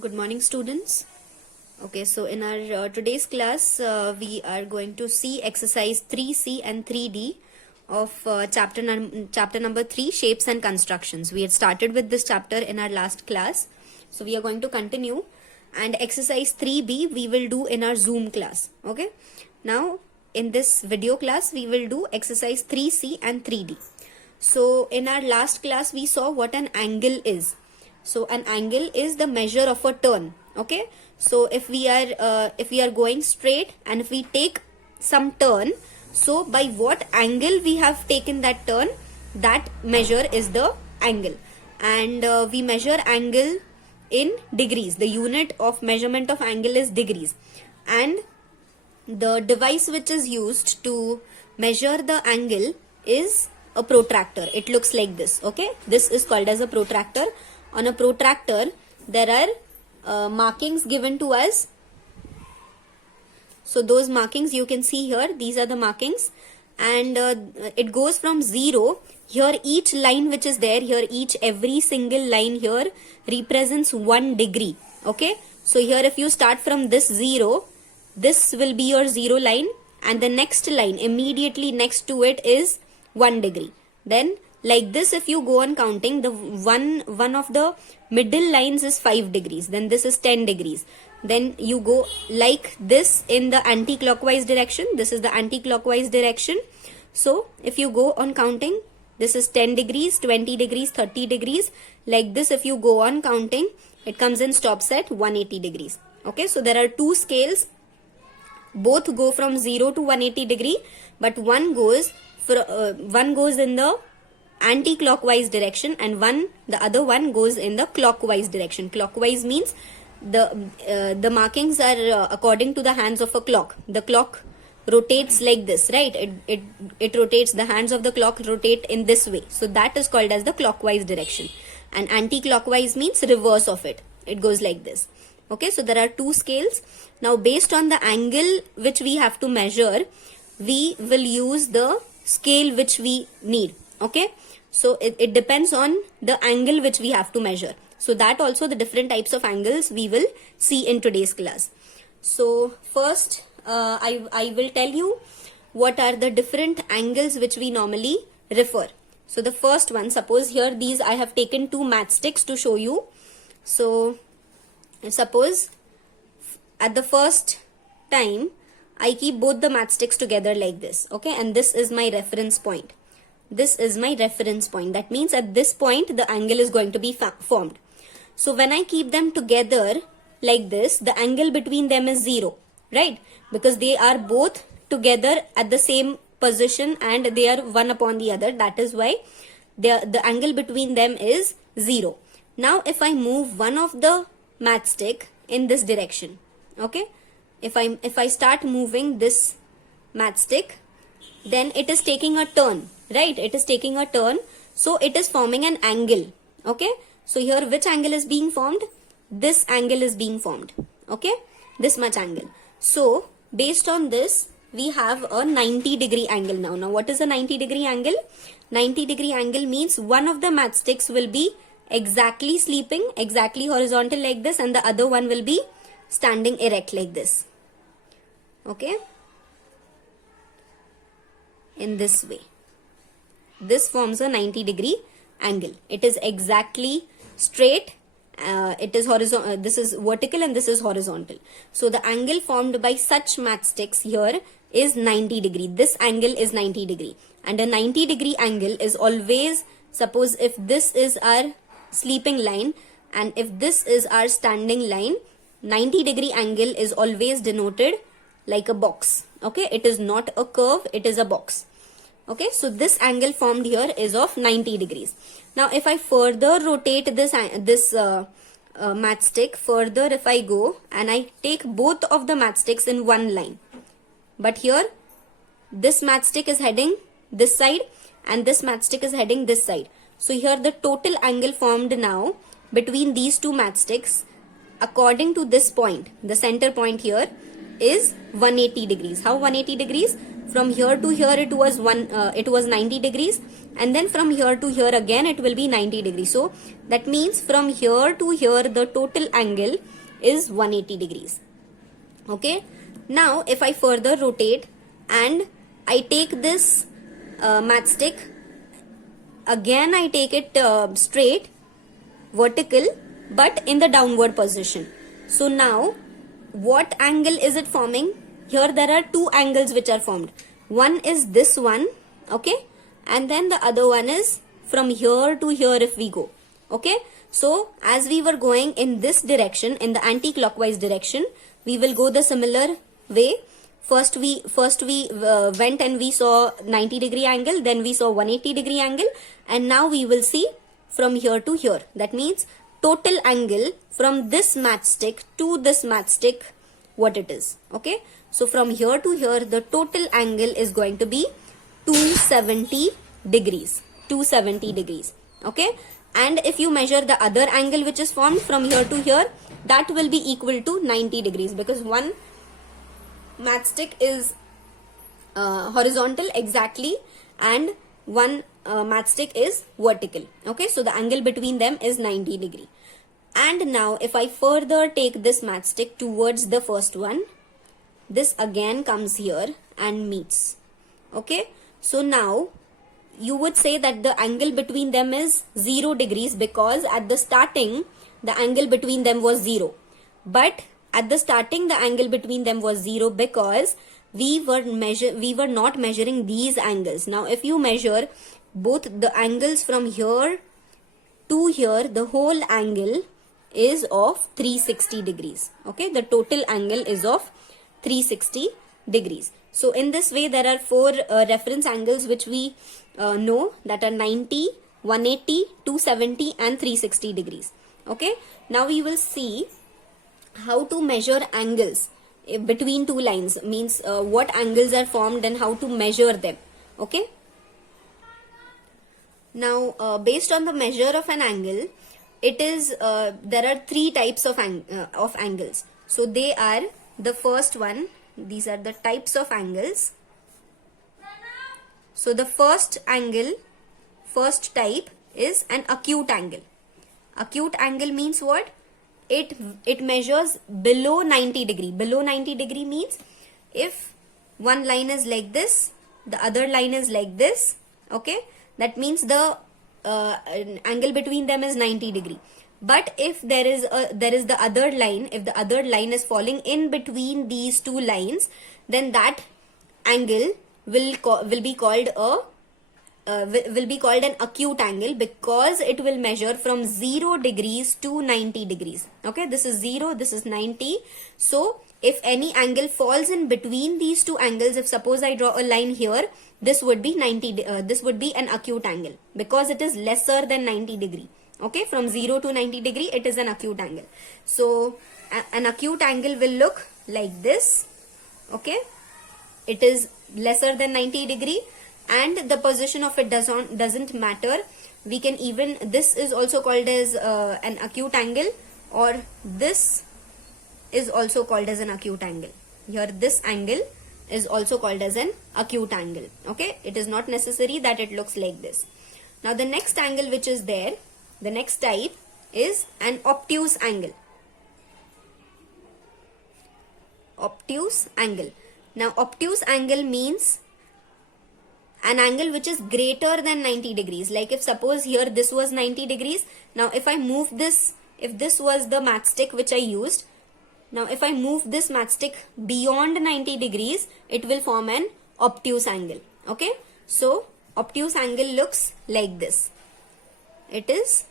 Good morning, students. Okay, so in our today's class, we are going to see exercise 3C and 3D of chapter number 3, shapes and constructions. We had started with this chapter in our last class, so we are going to continue. And exercise 3B we will do in our Zoom class. Okay, now in this video class we will do exercise 3C and 3D. So in our last class we saw what an angle is. So an angle is the measure of a turn. Okay, so if we are going straight and if we take some turn, so by what angle we have taken that turn, that measure is the angle. And we measure angle in degrees. The unit of measurement of angle is degrees, and the device which is used to measure the angle is a protractor. It looks like this. Okay, this is called as a protractor. On a protractor there are markings given to us. So those markings you can see here, these are the markings, and it goes from 0. Here each line which is there here, every single line here represents 1 degree. Okay, so here if you start from this 0, this will be your 0 line, and the next line immediately next to it is 1 degree. Then like this, if you go on counting, the one of the middle lines is 5 degrees, then this is 10 degrees. Then you go like this in the anti-clockwise direction. This is the anti-clockwise direction. So if you go on counting, this is 10 degrees, 20 degrees, 30 degrees. Like this, if you go on counting, it comes and stops at 180 degrees. Okay, so there are two scales. Both go from 0 to 180 degree, but one goes in the anti-clockwise direction and the other one goes in the clockwise direction. Clockwise means the markings are according to the hands of a clock. The clock rotates like this, right? It rotates, the hands of the clock rotate in this way. So that is called as the clockwise direction. And anti-clockwise means reverse of it. It goes like this. Okay, so there are two scales. Now based on the angle which we have to measure, we will use the scale which we need. Okay, so it depends on the angle which we have to measure. So that also, the different types of angles we will see in today's class. So first I will tell you what are the different angles which we normally refer. So the first one, suppose here these I have taken two matchsticks to show you. So suppose at the first time I keep both the matchsticks together like this. Okay, and this is my reference point. This is my reference point. That means at this point the angle is going to be formed. So when I keep them together like this, the angle between them is 0, right? Because they are both together at the same position and they are one upon the other. That is why the angle between them is 0. Now if I move one of the matchstick in this direction, okay, if I start moving this matchstick, then it is taking a turn, right? It is taking a turn, so it is forming an angle. Okay, so here which angle is being formed? This angle is being formed. Okay, this much angle. So based on this we have a 90 degree angle now. Now what is a 90 degree angle? 90 degree angle means one of the matchsticks will be exactly sleeping, exactly horizontal like this, and the other one will be standing erect like this. Okay, in this way. This forms a 90 degree angle. It is exactly straight. It is horizontal. This is vertical and this is horizontal. So the angle formed by such matchsticks here is 90 degree. This angle is 90 degree. And a 90 degree angle is always, suppose if this is our sleeping line and if this is our standing line, 90 degree angle is always denoted like a box. Okay, it is not a curve, it is a box. Okay, so this angle formed here is of 90 degrees. Now if I further rotate this matchstick, further if I go and I take both of the matchsticks in one line, but here this matchstick is heading this side and this matchstick is heading this side. So here the total angle formed now between these two matchsticks according to this point, the center point here, is 180 degrees. How 180 degrees? From here to here it was 90 degrees, and then from here to here again it will be 90 degrees. So that means from here to here the total angle is 180 degrees. Okay, now if I further rotate and I take this matchstick, again I take it straight, vertical, but in the downward position. So now what angle is it forming? Here there are two angles which are formed. One is this one, okay, and then the other one is from here to here if we go. Okay, so as we were going in this direction, in the anti-clockwise direction, we will go the similar way. First we went and we saw 90 degree angle, then we saw 180 degree angle, and now we will see from here to here. That means total angle from this matchstick to this matchstick, what it is. Okay, so from here to here the total angle is going to be 270 degrees. 270 degrees. Okay, and if you measure the other angle which is formed from here to here, that will be equal to 90 degrees, because one matchstick is horizontal exactly and one matchstick is vertical. Okay, so the angle between them is 90 degree. And now if I further take this matchstick towards the first one, this again comes here and meets. Okay, so now you would say that the angle between them is 0 degrees, because at the starting the angle between them was 0. But at the starting the angle between them was 0 because we were not measuring these angles. Now if you measure both the angles from here to here, the whole angle is of 360 degrees. Okay, the total angle is of 360 degrees. So in this way there are four reference angles which we know, that are 90, 180, 270 and 360 degrees. Okay, now we will see how to measure angles between two lines, means what angles are formed and how to measure them. Okay, now based on the measure of an angle, it is there are three types of angles. So they are, the first one, these are the types of angles. So the first type is an acute angle. Acute angle means what? It measures below 90 degree. Below 90 degree means if one line is like this, the other line is like this. Okay, that means the angle between them is 90 degree. But if there is the other line, if the other line is falling in between these two lines, then that angle will be called an acute angle, because it will measure from 0 degrees to 90 degrees. Okay, this is 0, this is 90. So if any angle falls in between these two angles, if suppose I draw a line here, this would be 90. This would be an acute angle, because it is lesser than 90 degree. Okay, from 0 to 90 degree, it is an acute angle. So an acute angle will look like this. Okay, it is lesser than 90 degree, and the position of it doesn't matter. We can even, this is also called as an acute angle, or this is also called as an acute angle. Here this angle is also called as an acute angle. Okay, it is not necessary that it looks like this. Now the next angle which is there, the next type is an obtuse angle. Obtuse angle. Now obtuse angle means an angle which is greater than 90 degrees. Like if suppose here this was 90 degrees. Now if I move this, if this was the matchstick which I used, now if I move this matchstick beyond 90 degrees, it will form an obtuse angle. Okay, so obtuse angle looks like this. It is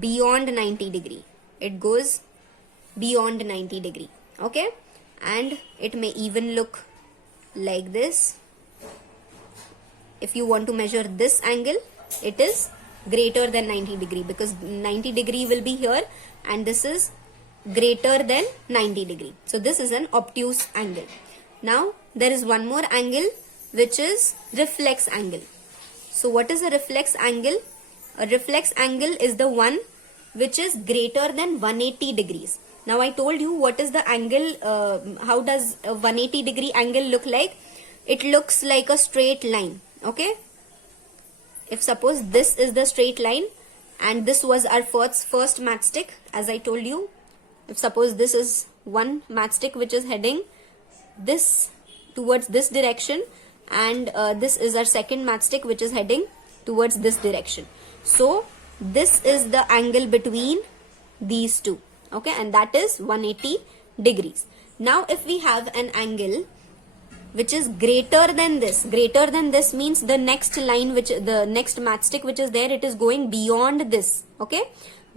beyond 90 degree. It goes beyond 90 degree. Okay, and it may even look like this. If you want to measure this angle, it is greater than 90 degree, because 90 degree will be here and this is greater than 90 degree. So this is an obtuse angle. Now there is one more angle which is reflex angle. So what is a reflex angle? A reflex angle is the one which is greater than 180 degrees. Now I told you what is the angle, how does a 180 degree angle look like. It looks like a straight line. Okay, if suppose this is the straight line and this was our first matchstick, as I told you, if suppose this is one matchstick which is heading this towards this direction, and this is our second matchstick which is heading towards this direction. So this is the angle between these two. Okay, and that is 180 degrees. Now if we have an angle which is greater than this means the next line, which the next matchstick which is there, it is going beyond this. Okay,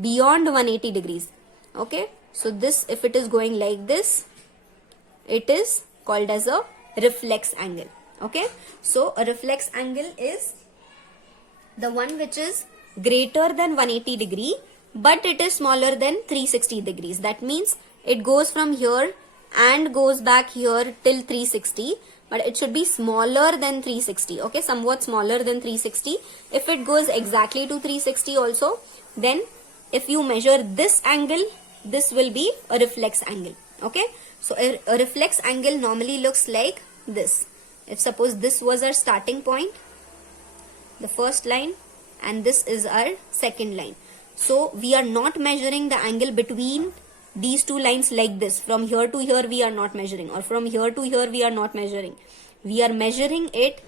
beyond 180 degrees. Okay, so this, if it is going like this, it is called as a reflex angle. Okay, so a reflex angle is the one which is greater than 180 degree but it is smaller than 360 degrees. That means it goes from here and goes back here till 360, but it should be smaller than 360. Okay, somewhat smaller than 360. If it goes exactly to 360 also, then if you measure this angle, this will be a reflex angle. Okay, so a reflex angle normally looks like this. If suppose this was our starting point, the first line, and this is our second line. So we are not measuring the angle between these two lines like this. From here to here we are not measuring, or from here to here we are not measuring. We are measuring it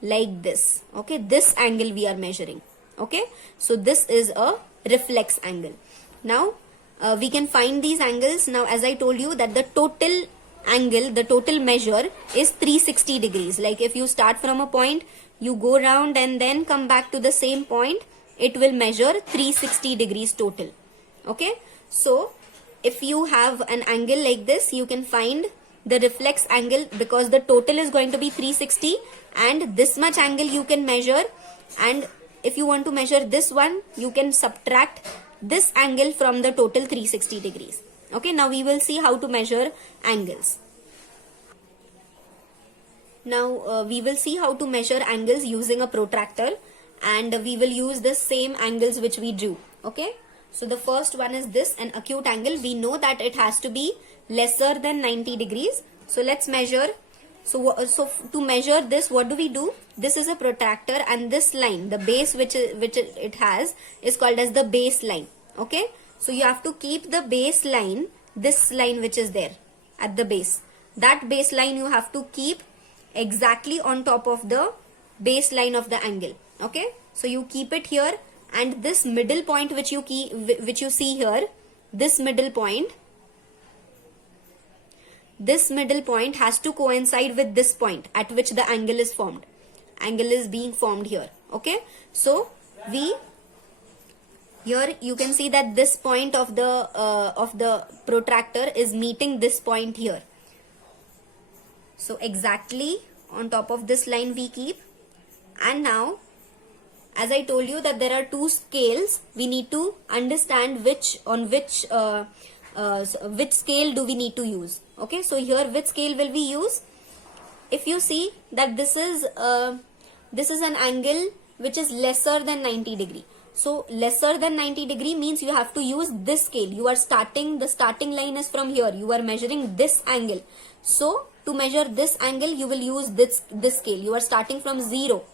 like this. Okay, this angle we are measuring. Okay, so this is a reflex angle. Now we can find these angles. Now as I told you that the total angle, the total measure is 360 degrees. Like if you start from a point, you go round and then come back to the same point, it will measure 360 degrees total. Okay, so if you have an angle like this, you can find the reflex angle, because the total is going to be 360 and this much angle you can measure, and if you want to measure this one, you can subtract this angle from the total 360 degrees. Okay, now we will see how to measure angles. Now we will see how to measure angles using a protractor, and we will use the same angles which we drew. Okay, so the first one is this, an acute angle. We know that it has to be lesser than 90 degrees. So let's measure. So to measure this, what do we do? This is a protractor, and this line, the base which it has, is called as the base line. Okay, so you have to keep the base line, this line which is there at the base, that base line you have to keep exactly on top of the baseline of the angle. Okay, so you keep it here, and this middle point which you see here, this middle point has to coincide with this point at which the angle is formed. Angle is being formed here. Okay, so here you can see that this point of the protractor is meeting this point here. So exactly on top of this line we keep. And now, as I told you that there are two scales, we need to understand which scale do we need to use. Okay, so here which scale will we use? If you see that this is an angle which is lesser than 90 degree. So lesser than 90 degree means you have to use this scale. The starting line is from here. You are measuring this angle. So to measure this angle, you will use this scale. You are starting from 0,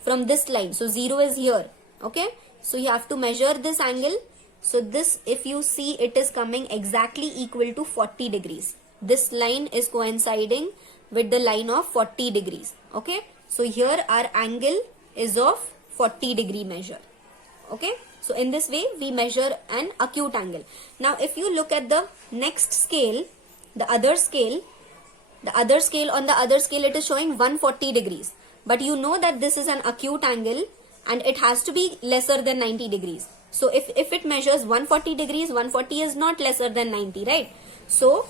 from this line. So 0 is here. Okay, so you have to measure this angle. So this, if you see, it is coming exactly equal to 40 degrees. This line is coinciding with the line of 40 degrees. Okay, so here our angle is of 40 degree measure. Okay, so in this way we measure an acute angle. Now if you look at the next scale, the other scale, it is showing 140 degrees. But you know that this is an acute angle and it has to be lesser than 90 degrees. So if it measures 140 degrees, 140 is not lesser than 90, right? So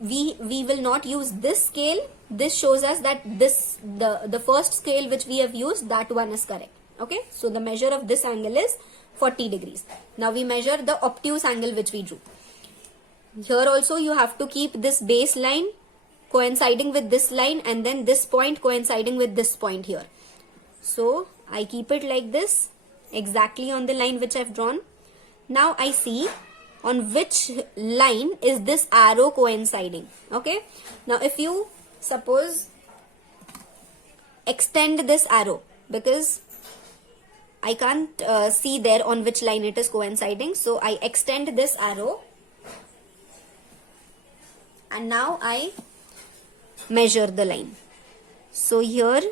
we will not use this scale. This shows us that the first scale which we have used, that one is correct. Okay, so the measure of this angle is 40 degrees. Now we measure the obtuse angle which we drew. Here also you have to keep this base line coinciding with this line, and then this point coinciding with this point here. So I keep it like this, exactly on the line which I've drawn. Now I see on which line is this arrow coinciding. Okay, now if you suppose extend this arrow, because I can't see there on which line it is coinciding, so I extend this arrow and now I measure the line. So here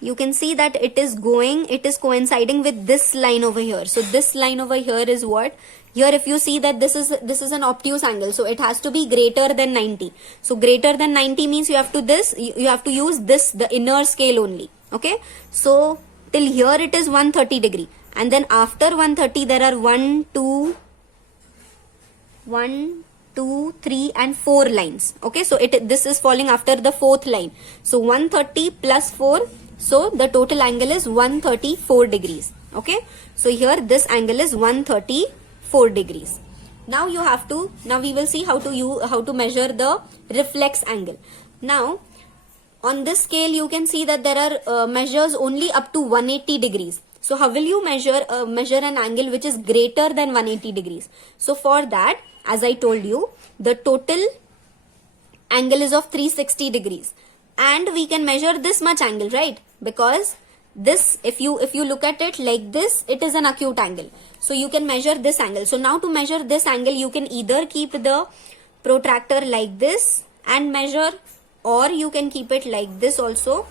you can see that it is coinciding with this line over here. So this line over here is what? Here if you see that this is an obtuse angle, so it has to be greater than 90. So greater than 90 means you have to use this, the inner scale only. Okay, so till here it is 130 degree, and then after 130 there are 1, 2, 3 and 4 lines. Okay, so this is falling after the fourth line. So 130 plus 4, so the total angle is 134 degrees. Okay, so here this angle is 134 degrees. Now we will see how to measure the reflex angle. Now on this scale you can see that there are measures only up to 180 degrees. So how will you measure an angle which is greater than 180 degrees? So for that, as I told you, the total angle is of 360 degrees, and we can measure this much angle, right? Because this, if you look at it like this, it is an acute angle, so you can measure this angle. So now to measure this angle, you can either keep the protractor like this and measure, or you can keep it like this also.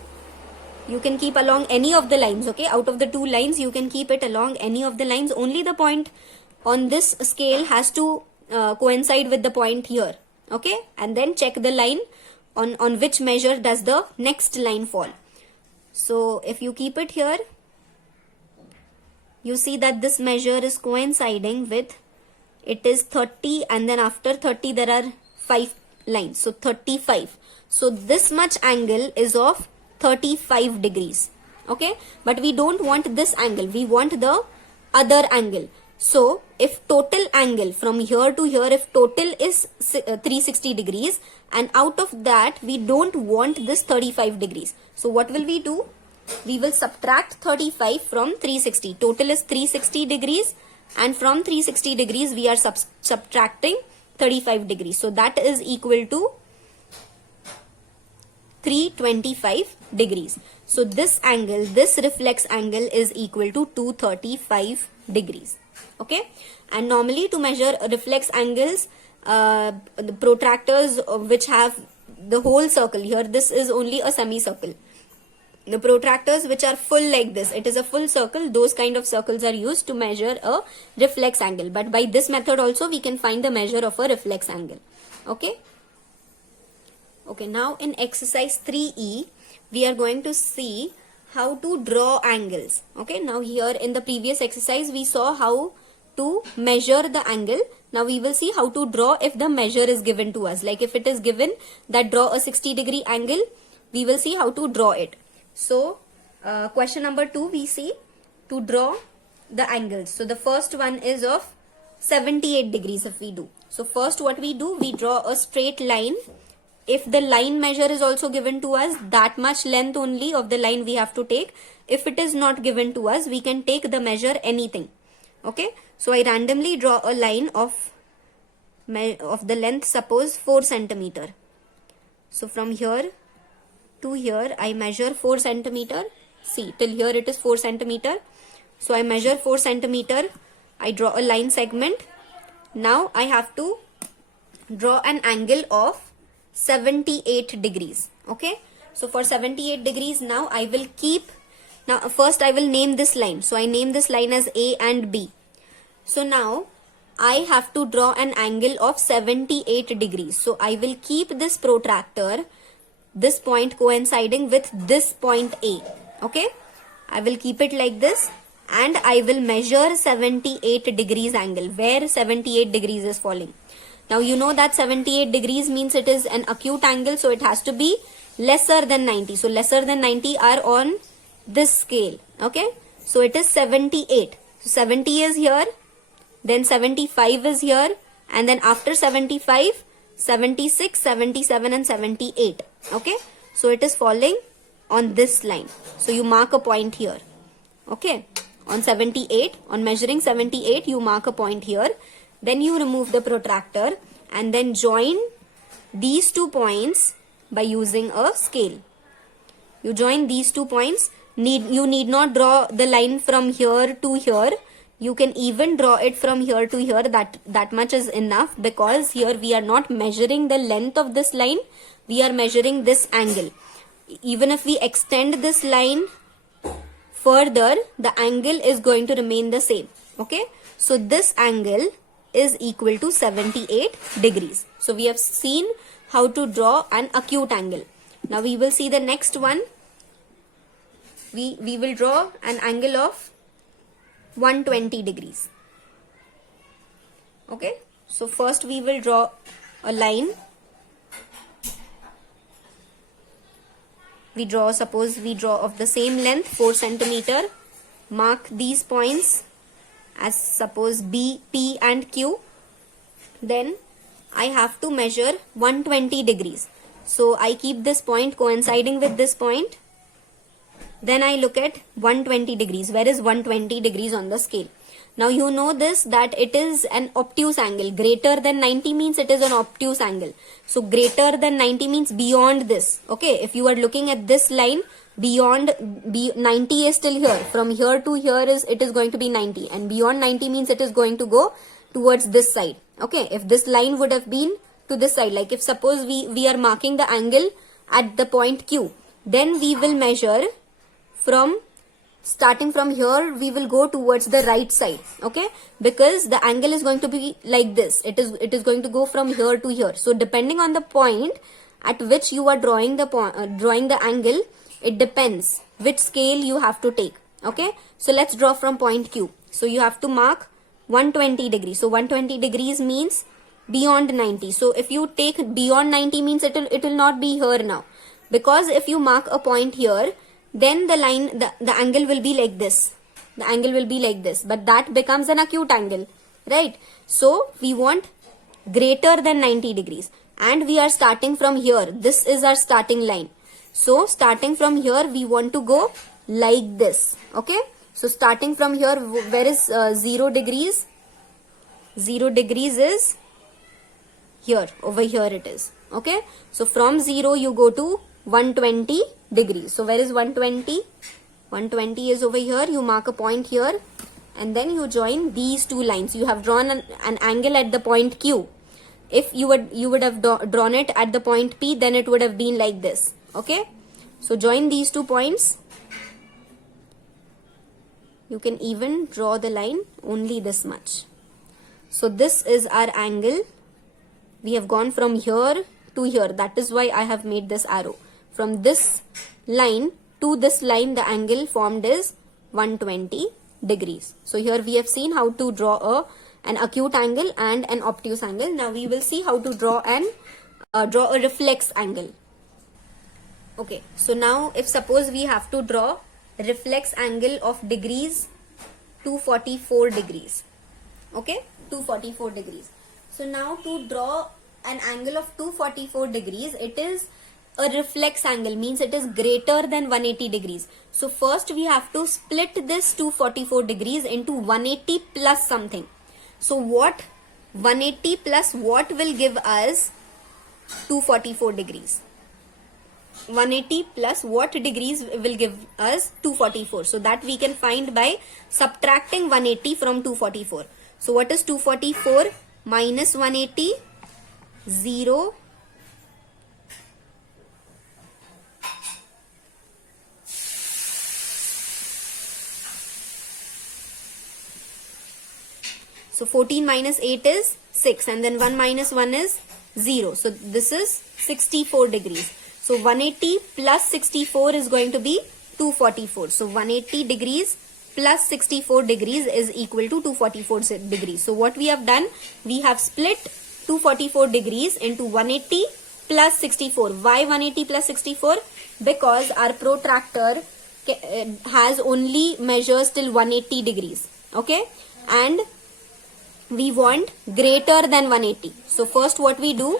You can keep along any of the lines. Okay, out of the two lines you can keep it along any of the lines. Only the point on this scale has to coincide with the point here. Okay, and then check the line on which measure does the next line fall. So if you keep it here, you see that this measure is coinciding with, it is 30, and then after 30 there are 5 lines, so 35. So this much angle is of 35 degrees. Okay, but we don't want this angle, we want the other angle. So if total angle from here to here, if total is 360 degrees, and out of that we don't want this 35 degrees. So what will we do? We will subtract 35 from 360. Total is 360 degrees, and from 360 degrees we are subtracting 35 degrees. So that is equal to 325 degrees. So this angle, this reflex angle is equal to 235 degrees. Okay, and normally to measure reflex angles, the protractors which have the whole circle, here this is only a semicircle. The protractors which are full like this, it is a full circle, those kind of circles are used to measure a reflex angle. But by this method also we can find the measure of a reflex angle. Okay. Okay, now in exercise 3E, we are going to see how to draw angles. Okay, now here in the previous exercise, we saw how to measure the angle. Now we will see how to draw if the measure is given to us. Like if it is given that draw a 60 degree angle, we will see how to draw it. So, question number 2, we see to draw the angles. So the first one is of 78 degrees if we do. So first what we do, we draw a straight line. If the line measure is also given to us, that much length only of the line we have to take. If it is not given to us, we can take the measure anything. Okay, so I randomly draw a line of the length, suppose 4 centimeter. So from here to here I measure 4 centimeter. See, till here it is 4 centimeter. So I measure 4 centimeter. I draw a line segment. Now I have to draw an angle of 78 degrees. Okay, so for 78 degrees, now I will keep, now first I will name this line. So I name this line as A and B. So now I have to draw an angle of 78 degrees. So I will keep this protractor, this point coinciding with this point A. Okay, I will keep it like this, and I will measure 78 degrees angle, where 78 degrees is falling. Now you know that 78 degrees means it is an acute angle, so it has to be lesser than 90. So lesser than 90 are on this scale. Okay, so it is 78. So 70 is here, then 75 is here, and then after 75, 76, 77 and 78. Okay, so it is falling on this line. So you mark a point here. Okay, on 78, on measuring 78, you mark a point here. Then you remove the protractor and then join these 2 points by using a scale. You join these 2 points. You need not draw the line from here to here. You can even draw it from here to here. That much is enough, because here we are not measuring the length of this line. We are measuring this angle. Even if we extend this line further, the angle is going to remain the same. Okay. So this angle is equal to 78 degrees. So we have seen how to draw an acute angle. Now we will see the next one. We will draw an angle of 120 degrees. Okay. So first we will draw a line. Suppose we draw of the same length, 4 centimeter. Mark these points as suppose B, P and Q. Then I have to measure 120 degrees. So I keep this point coinciding with this point. Then I look at 120 degrees. Where is 120 degrees on the scale? Now you know this, that it is an obtuse angle. Greater than 90 means it is an obtuse angle. So greater than 90 means beyond this. Okay, if you are looking at this line, beyond 90 is still here. From here to here it is going to be 90, and beyond 90 means it is going to go towards this side. Okay, if this line would have been to this side, like if suppose we are marking the angle at the point Q, then we will measure starting from here, we will go towards the right side. Okay, because the angle is going to be like this. It is going to go from here to here. So depending on the point at which you are drawing the angle, it depends which scale you have to take. Okay, so let's draw from point Q. So you have to mark 120 degrees. So 120 degrees means beyond 90. So if you take beyond 90 means it will not be here now, because if you mark a point here, then the angle will be like this. The angle will be like this, but that becomes an acute angle, right? So we want greater than 90 degrees, and we are starting from here. This is our starting line. So starting from here, we want to go like this. Okay, so starting from here, where is 0 degrees? 0 degrees is here, over here it is. Okay, so from 0 you go to 120 degrees. So where is 120? 120 is over here. You mark a point here, and then you join these 2 lines. You have drawn an angle at the point Q. If you would have drawn it at the point P, then it would have been like this. Okay, so join these 2 points. You can even draw the line only this much. So this is our angle. We have gone from here to here. That is why I have made this arrow. From this line to this line, the angle formed is 120 degrees. So here we have seen how to draw an acute angle and an obtuse angle. Now we will see how to draw a reflex angle. Okay, so now if suppose we have to draw reflex angle of degrees 244 degrees. Okay, 244 degrees. So now to draw an angle of 244 degrees, it is a reflex angle, means it is greater than 180 degrees. So first we have to split this 244 degrees into 180 plus something. So what 180 plus what will give us 244 degrees? 180 plus what degrees will give us 244? So that we can find by subtracting 180 from 244. So what is 244 minus 180? 0. So 14 minus 8 is 6, and then 1 minus 1 is 0. So this is 64 degrees. So 180 plus 64 is going to be 244. So 180 degrees plus 64 degrees is equal to 244 degrees. So what we have done, we have split 244 degrees into 180 plus 64. Why 180 plus 64? Because our protractor has only measures till 180 degrees. Okay, and we want greater than 180. So first what we do?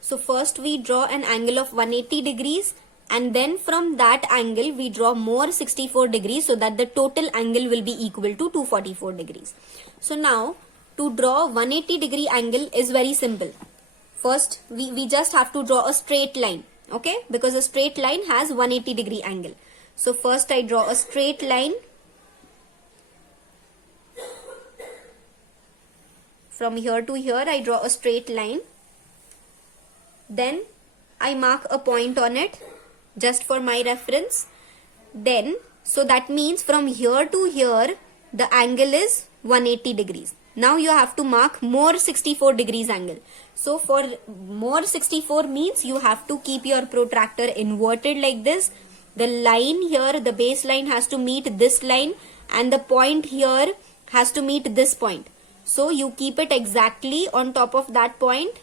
So first we draw an angle of 180 degrees and then from that angle we draw more 64 degrees so that the total angle will be equal to 244 degrees. So now to draw 180 degree angle is very simple. First we just have to draw a straight line, okay, because a straight line has 180 degree angle. So first I draw a straight line from here to here. I draw a straight line, then I mark a point on it just for my reference. Then, so that means from here to here the angle is 180 degrees. Now you have to mark more 64 degrees angle. So for more 64 means you have to keep your protractor inverted like this. The line here, the baseline has to meet this line, and the point here has to meet this point. So you keep it exactly on top of that point,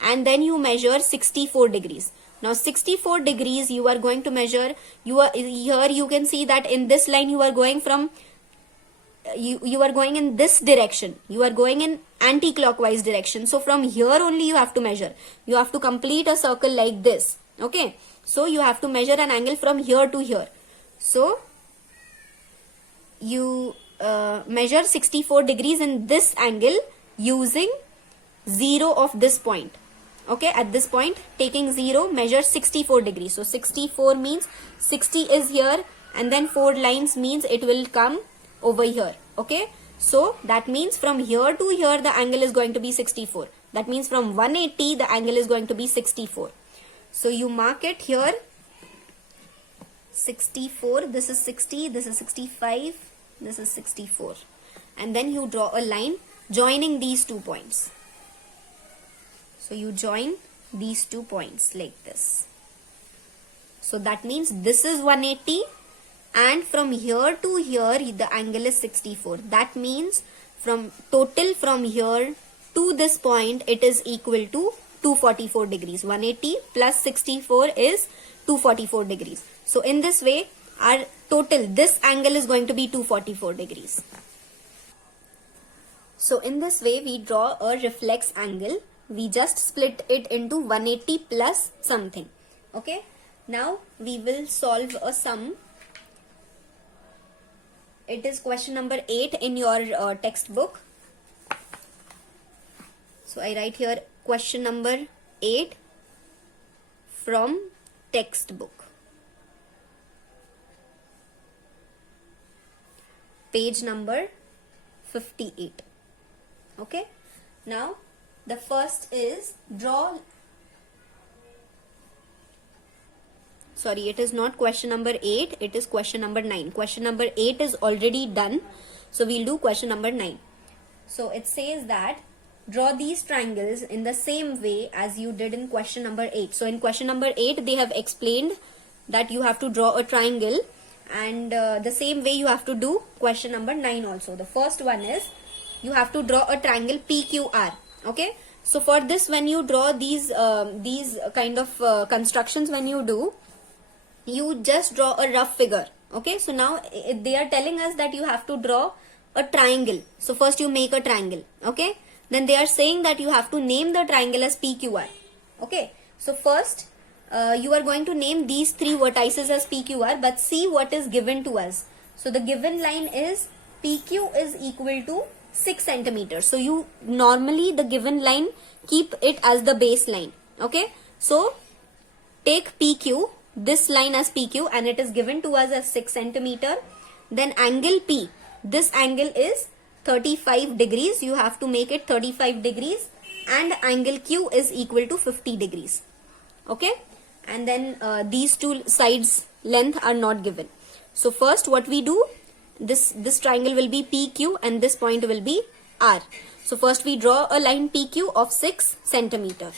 and then you measure 64 degrees. Now 64 degrees you are going to measure. Here you can see that in this line you are going from you are going in this direction. You are going in anti-clockwise direction. So from here only you have to measure. You have to complete a circle like this. Okay. So you have to measure an angle from here to here. So you measure 64 degrees in this angle using 0 of this point. Okay, at this point taking 0 measure 64 degrees. So 64 means 60 is here, and then 4 lines means it will come over here. Okay, so that means from here to here the angle is going to be 64. That means from 180 the angle is going to be 64. So you mark it here 64, this is 60, this is 65, this is 64, and then you draw a line joining these 2 points. So you join these 2 points like this. So that means this is 180, and from here to here the angle is 64. That means from total from here to this point it is equal to 244 degrees. 180 plus 64 is 244 degrees. So in this way our total, this angle is going to be 244 degrees. So in this way we draw a reflex angle. We just split it into 180 plus something. Okay. Now we will solve a sum. It is question number 8 in your textbook. So I write here question number 8 from textbook. Page number 58. Okay. Now the first is it is not question number 8, it is question number 9. Question number 8 is already done. So we'll do question number 9. So it says that draw these triangles in the same way as you did in question number 8. So in question number 8 they have explained that you have to draw a triangle, and the same way you have to do question number 9 also. The first one is you have to draw a triangle PQR. Okay. So for this, when you draw these kind of constructions, when you do, you just draw a rough figure. Okay. So now they are telling us that you have to draw a triangle. So first you make a triangle. Okay. Then they are saying that you have to name the triangle as PQR. Okay. So first you are going to name these 3 vertices as PQR, but see what is given to us. So the given line is PQ is equal to 6 centimeters. So you normally the given line keep it as the baseline. Okay. So take PQ, this line as PQ, and it is given to us as 6 centimeter. Then angle P, this angle is 35 degrees. You have to make it 35 degrees, and angle Q is equal to 50 degrees. Okay. And then these 2 sides length are not given. So first what we do, this triangle will be PQ and this point will be R. So first we draw a line PQ of 6 centimeter.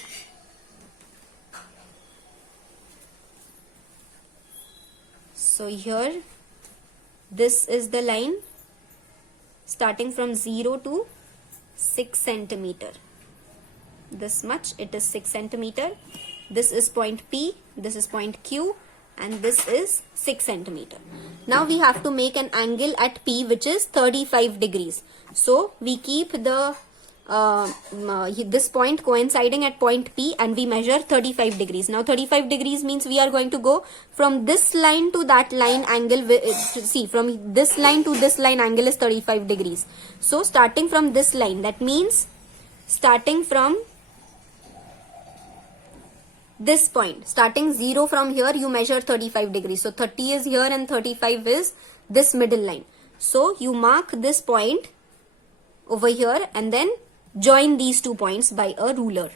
So here this is the line starting from 0 to 6 centimeter. This much, it is 6 centimeter. This is point P, this is point Q, and this is 6 centimeter. Now we have to make an angle at P which is 35 degrees. So we keep the this point coinciding at point P, and we measure 35 degrees. Now 35 degrees means we are going to go from this line to that line angle. See, from this line to this line angle is 35 degrees. So starting from this line, that means starting from this point, starting 0 from here, you measure 35 degrees. So 30 is here and 35 is this middle line. So you mark this point over here and then join these 2 points by a ruler.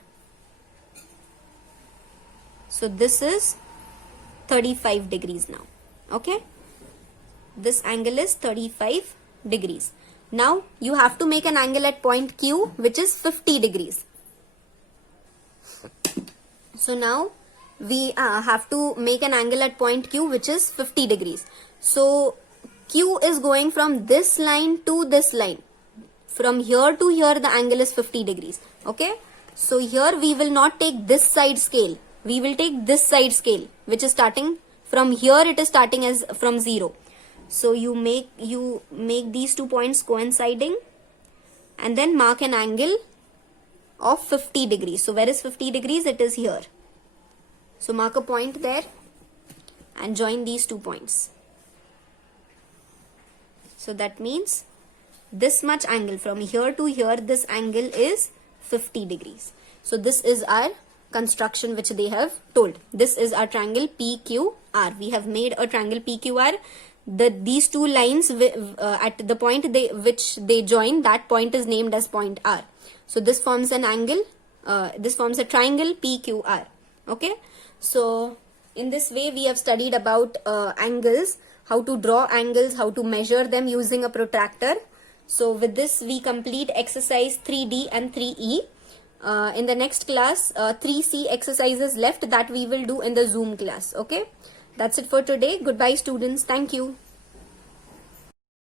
So this is 35 degrees now. Okay, this angle is 35 degrees. Now you have to make an angle at point Q which is 50 degrees. So now we have to make an angle at point Q which is 50 degrees. So Q is going from this line to this line. From here to here the angle is 50 degrees. Okay, so here we will not take this side scale, we will take this side scale which is starting from here, it is starting as from 0. So you make these 2 points coinciding and then mark an angle of 50 degrees. So where is 50 degrees? It is here. So mark a point there and join these 2 points. So that means this much angle from here to here, this angle is 50 degrees. So this is our construction which they have told. This is our triangle PQR. We have made a triangle PQR. These 2 lines at the point which they join, that point is named as point R. So this forms an angle, this forms a triangle PQR. Okay, so in this way we have studied about angles, how to draw angles, how to measure them using a protractor. So with this we complete exercise 3D and 3E. In the next class 3C exercises left that we will do in the Zoom class. Okay, that's it for today. Goodbye students. Thank you.